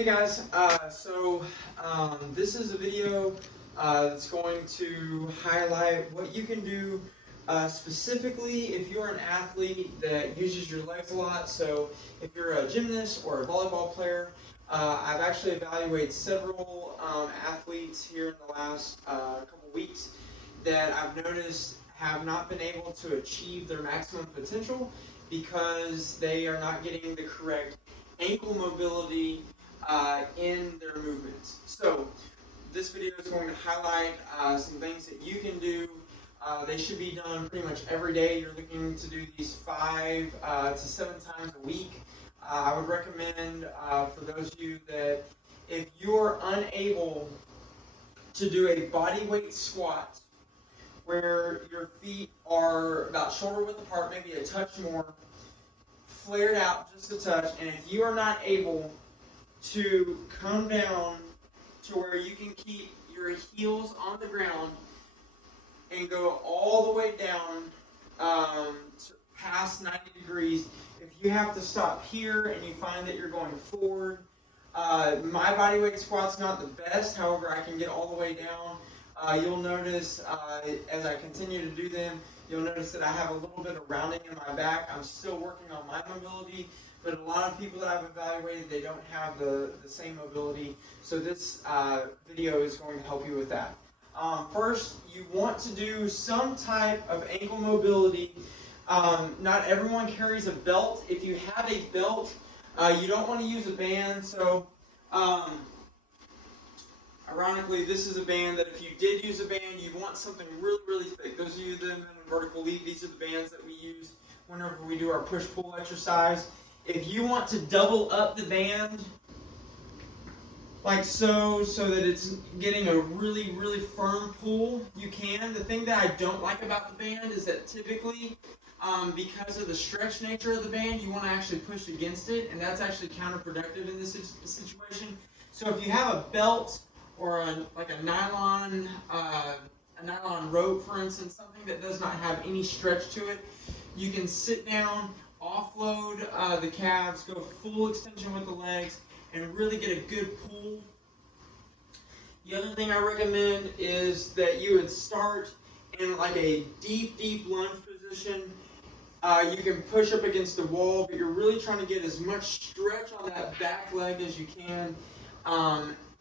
Hey guys, this is a video that's going to highlight what you can do specifically if you're an athlete that uses your legs a lot. So if you're a gymnast or a volleyball player, I've actually evaluated several athletes here in the last couple weeks that I've noticed have not been able to achieve their maximum potential because they are not getting the correct ankle mobility in their movements. So this video is going to highlight some things that you can do. They should be done pretty much every day. You're looking to do these 5 to 7 times a week. I would recommend for those of you that if you're unable to do a body weight squat where your feet are about shoulder width apart, maybe a touch more, flared out just a touch, and if you are not able to come down to where you can keep your heels on the ground and go all the way down past 90 degrees. If you have to stop here and you find that you're going forward, my body weight squat's not the best, however I can get all the way down. You'll notice as I continue to do them, you'll notice that I have a little bit of rounding in my back. I'm still working on my mobility, but a lot of people that I've evaluated, they don't have the same mobility. So this video is going to help you with that. First, you want to do some type of ankle mobility. Not everyone carries a belt. If you have a belt, you don't want to use a band. So ironically, this is a band that if you did use a band, you'd want something really, really thick. Those of you that have been in vertical leap, these are the bands that we use whenever we do our push-pull exercise. If you want to double up the band, like so that it's getting a really, really firm pull, you can. The thing that I don't like about the band is that typically, because of the stretch nature of the band, you want to actually push against it, and that's actually counterproductive in this situation. So if you have a belt or like a nylon rope, for instance, something that does not have any stretch to it, you can sit down, offload the calves, go full extension with the legs, and really get a good pull. The other thing I recommend is that you would start in like a deep, deep lunge position. You can push up against the wall, but you're really trying to get as much stretch on that back leg as you can,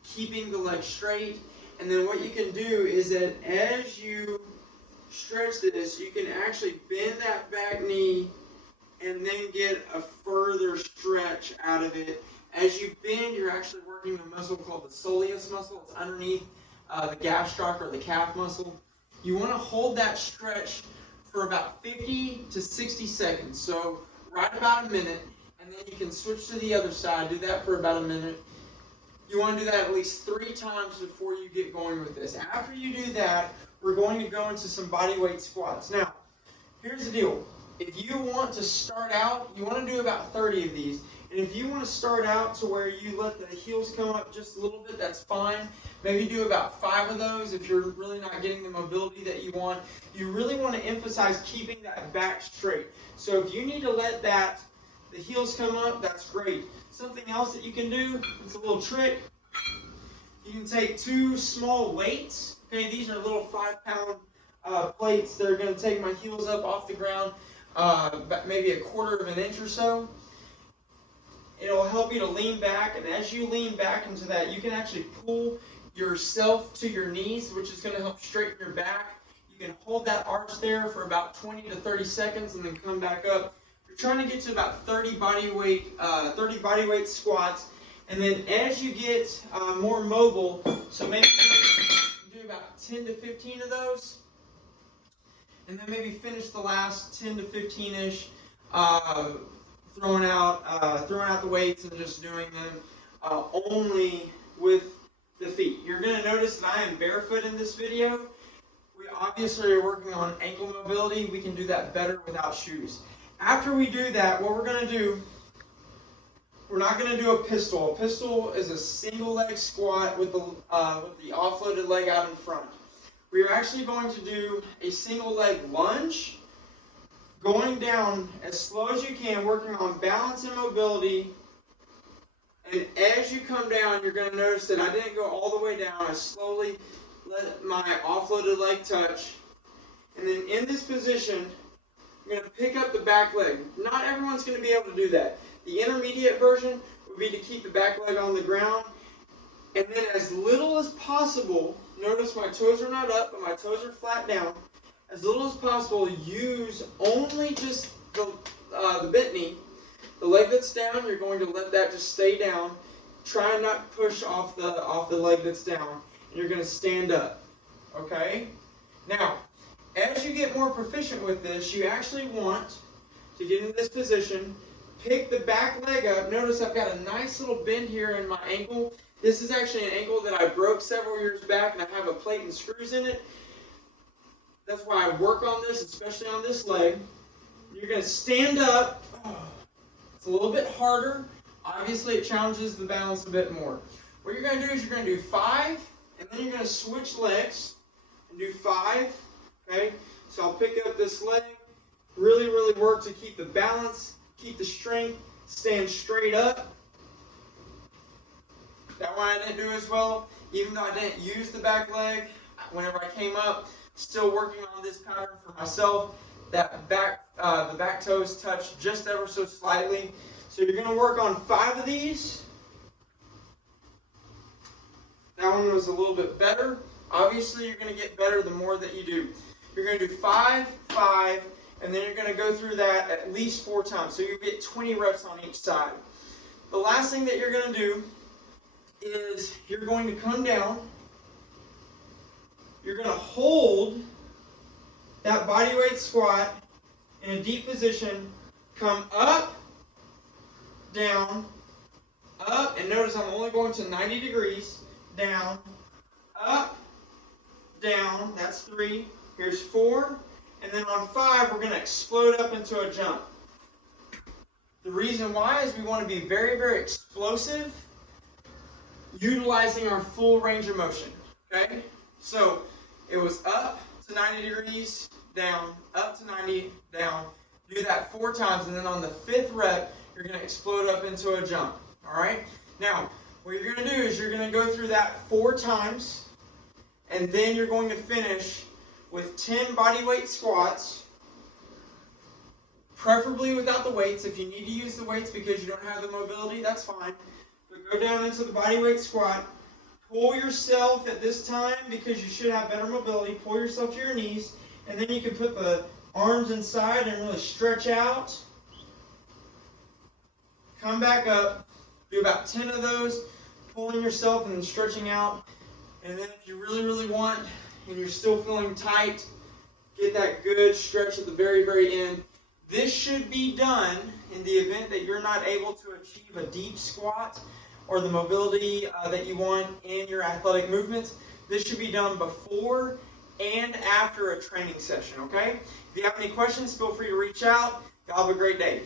keeping the leg straight. And then what you can do is that as you stretch this, you can actually bend that back knee and then get a further stretch out of it. As you bend, you're actually working a muscle called the soleus muscle. It's underneath the gastroc or the calf muscle. You want to hold that stretch for about 50 to 60 seconds. So right about a minute, and then you can switch to the other side. Do that for about a minute. You want to do that at least 3 times before you get going with this. After you do that, we're going to go into some body weight squats. Now, here's the deal. If you want to start out, you want to do about 30 of these. And if you want to start out to where you let the heels come up just a little bit, that's fine. Maybe do about 5 of those if you're really not getting the mobility that you want. You really want to emphasize keeping that back straight. So if you need to let the heels come up, that's great. Something else that you can do, it's a little trick. You can take 2 small weights. Okay, these are little 5-pound plates that are going to take my heels up off the ground maybe a quarter of an inch or so. It'll help you to lean back, and as you lean back into that, you can actually pull yourself to your knees, which is going to help straighten your back. You can hold that arch there for about 20 to 30 seconds and then come back up. You're trying to get to about 30 body weight squats, and then as you get more mobile, so maybe you do about 10 to 15 of those, and then maybe finish the last 10 to 15-ish, throwing out the weights and just doing them only with the feet. You're going to notice that I am barefoot in this video. We obviously are working on ankle mobility. We can do that better without shoes. After we do that, what we're going to do, we're not going to do a pistol. A pistol is a single leg squat with the offloaded leg out in front. We are actually going to do a single leg lunge, going down as slow as you can, working on balance and mobility, And as you come down, you're going to notice that I didn't go all the way down. I slowly let my offloaded leg touch. And then in this position, I'm going to pick up the back leg. Not everyone's going to be able to do that. The intermediate version would be to keep the back leg on the ground. And then as little as possible, notice my toes are not up, but my toes are flat down. As little as possible, use only just the bent knee. The leg that's down, you're going to let that just stay down. Try and not push off the leg that's down. And you're going to stand up. Okay? Now, as you get more proficient with this, you actually want to get in this position, pick the back leg up. Notice I've got a nice little bend here in my ankle. This is actually an ankle that I broke several years back, and I have a plate and screws in it. That's why I work on this, especially on this leg. You're going to stand up. It's a little bit harder. Obviously, it challenges the balance a bit more. What you're going to do is you're going to do 5, and then you're going to switch legs and do 5. Okay? So I'll pick up this leg, really, really work to keep the balance, keep the strength, stand straight up. That one I didn't do as well. Even though I didn't use the back leg, whenever I came up, still working on this pattern for myself. The back toes touch just ever so slightly. So you're going to work on 5 of these. That one was a little bit better. Obviously, you're going to get better the more that you do. You're going to do 5, 5, and then you're going to go through that at least 4 times. So you get 20 reps on each side. The last thing that you're going to do is you're going to come down. You're going to hold that bodyweight squat in a deep position. Come up, down, up, and notice I'm only going to 90 degrees. Down, up, down. That's 3. Here's 4. And then on 5, we're going to explode up into a jump. The reason why is we want to be very, very explosive, utilizing our full range of motion. Okay? So it was up to 90 degrees, down, up to 90, down. Do that 4 times, and then on the 5th rep, you're going to explode up into a jump. All right? Now, what you're going to do is you're going to go through that 4 times, and then you're going to finish with 10 body weight squats, preferably without the weights. If you need to use the weights because you don't have the mobility, that's fine. But go down into the body weight squat. Pull yourself at this time, because you should have better mobility, pull yourself to your knees, and then you can put the arms inside and really stretch out. Come back up. Do about 10 of those, pulling yourself and then stretching out. And then if you really, really want, and you're still feeling tight, get that good stretch at the very, very end. This should be done in the event that you're not able to achieve a deep squat or the mobility that you want in your athletic movements. This should be done before and after a training session, okay? If you have any questions, feel free to reach out. Y'all have a great day.